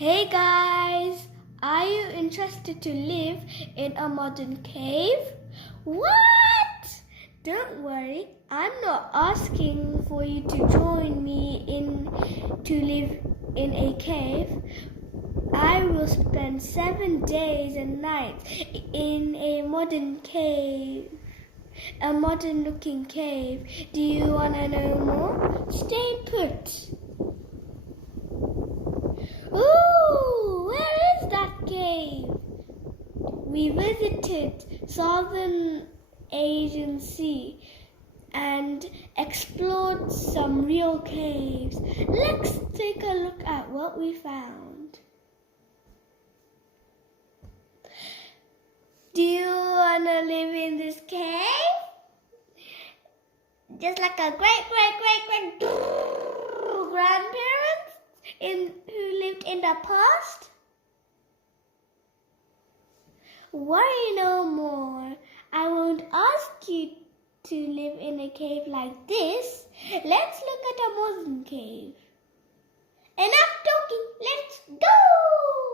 Hey guys, are you interested to live in a modern cave? What? Don't worry, I'm not asking for you to join me in to live in a cave. I will spend seven days and nights in a modern cave. A modern looking cave. Do you want to know more? Stay put. Ooh, where is that cave? We visited Southern Asian Sea and explored some real caves. Let's take a look at what we found. Do you want to live in this cave? Just like a great, great, great, great grandparents in in the past? Worry no more. I won't ask you to live in a cave like this. Let's look at a modern cave. Enough talking, let's go!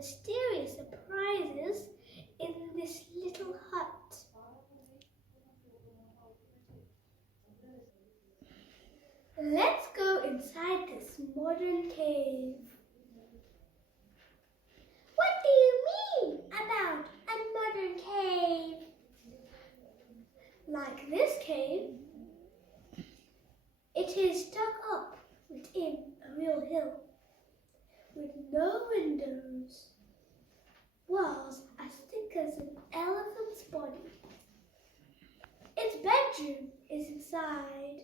Mysterious surprises in this little hut. Let's go inside this modern cave. What do you mean about a modern cave? Like this cave, it is dug up within a real hill with no windows, walls as thick as an elephant's body. Its bedroom is inside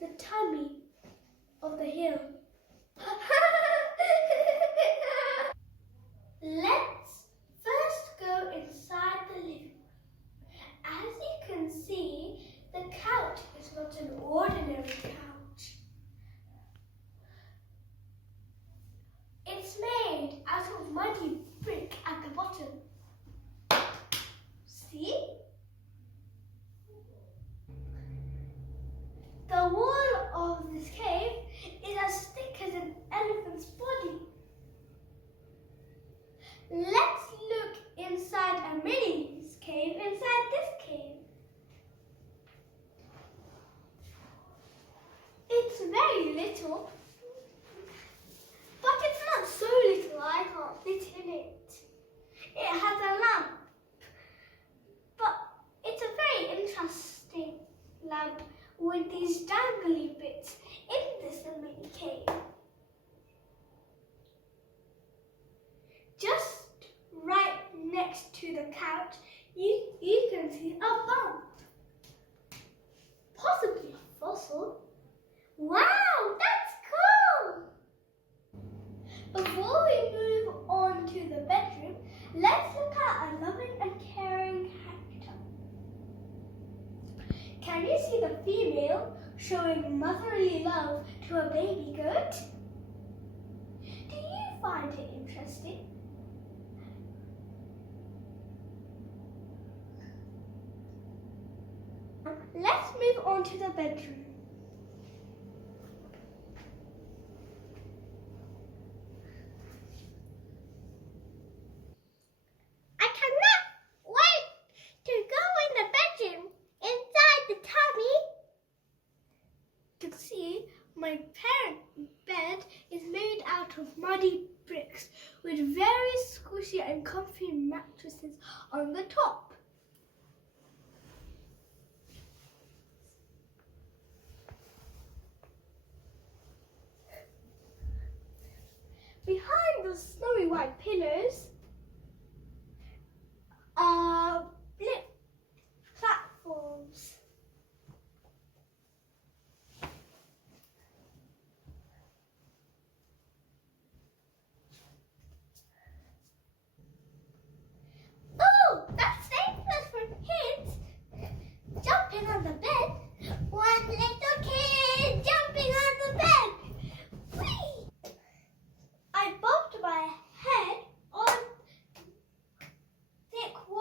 the tummy of the hill. Let's first go inside the living room. As you can see, the couch is not an ordinary couch. It's made out of muddy brick at the bottom. See? The wall of this cave is as thick as an elephant's body. Let's look inside a mini's cave inside this cave. It's very little, but it's not so little I can't fit in it. It has a lamp, but it's a very interesting lamp with these dangly bits in this mini cave. Just right next to the couch, you, you can see a bump. Possibly a fossil. Wow, that's cool! Before we move on to the bedroom, let's look at a loving and caring character. Can you see the female showing motherly love to a baby goat? Do you find it interesting? Uh, let's move on to the bedroom. I cannot wait to go in the bedroom inside the tummy. You can see my parent bed is made out of muddy bricks with very squishy and comfy mattresses on the top. Behind the snowy white pillows are bli-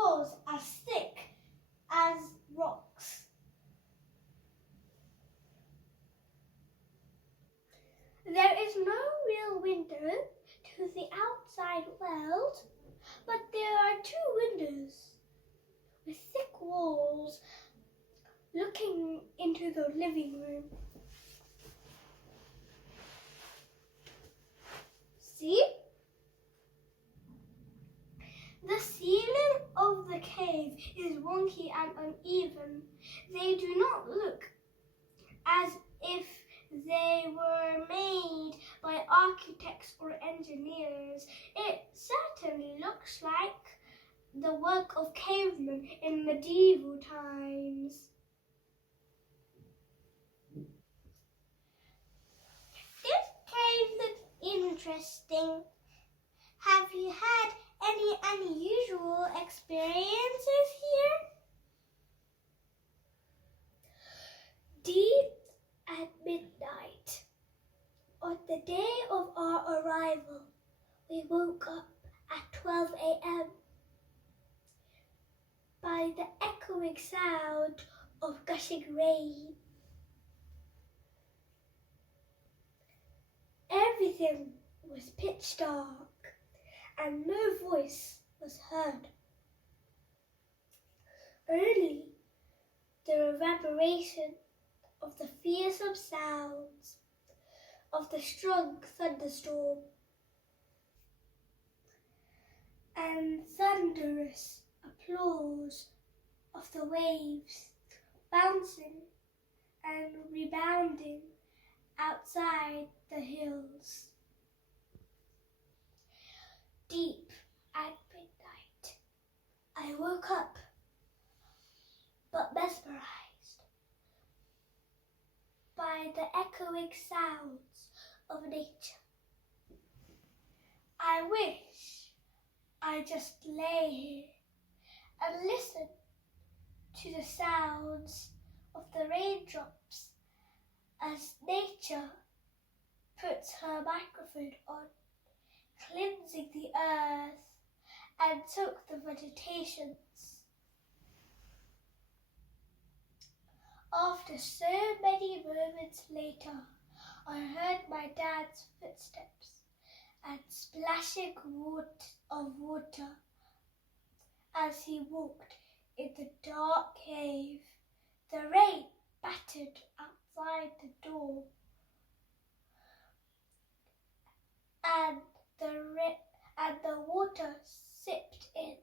walls as thick as rocks. There is no real window to the outside world, but there are two windows with thick walls looking into the living room. See? The ceiling of the cave is wonky and uneven. They do not look as if they were made by architects or engineers. It certainly looks like the work of cavemen in medieval times. This cave looks interesting. Have you had any unusual experiences here? Deep at midnight, on the day of our arrival, we woke up at 12 a.m. by the echoing sound of gushing rain. Everything was pitch dark and no voice was heard. Only the reverberation of the fearsome sounds of the strong thunderstorm and thunderous applause of the waves bouncing and rebounding outside the hills. Deep at midnight, I woke up, but mesmerized by the echoing sounds of nature. I wish I just lay here and listen to the sounds of the raindrops as nature puts her microphone on, cleansing the earth and soak the vegetations. After so many moments later, I heard my dad's footsteps and splashing of water as he walked in the dark cave. The rain battered outside the door, and the and the water sipped in.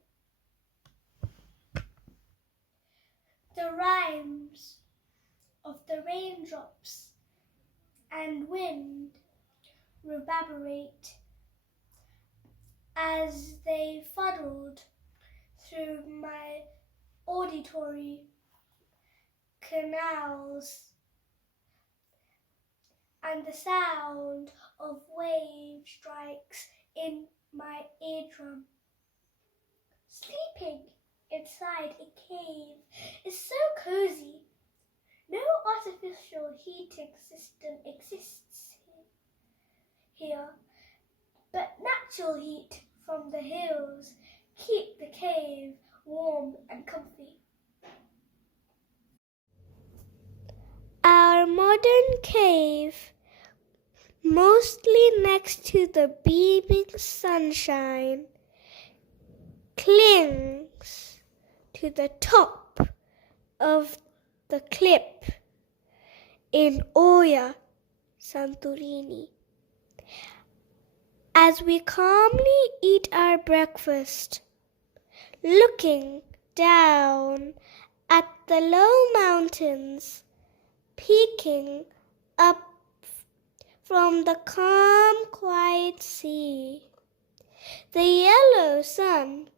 The rhymes of the raindrops and wind reverberate as they funneled through my auditory canals and the sound of wave strikes in my eardrum. Sleeping inside a cave is so cozy. No artificial heating system exists here, but natural heat from the hills keep the cave warm and comfy. Our modern cave, mostly next to the beaming sunshine, clings to the top of the cliff in Oya, Santorini. As we calmly eat our breakfast, looking down at the low mountains peeking up from the calm, quiet sea. The yellow sun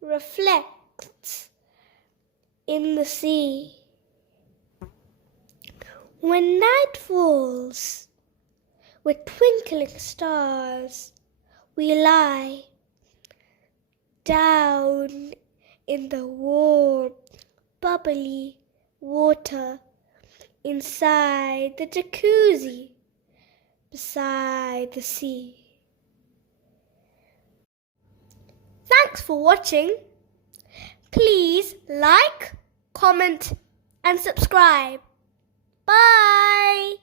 reflects in the sea. When night falls, with twinkling stars, we lie down in the warm, bubbly water inside the jacuzzi beside the sea. Thanks for watching. Please like, comment, and subscribe. Bye.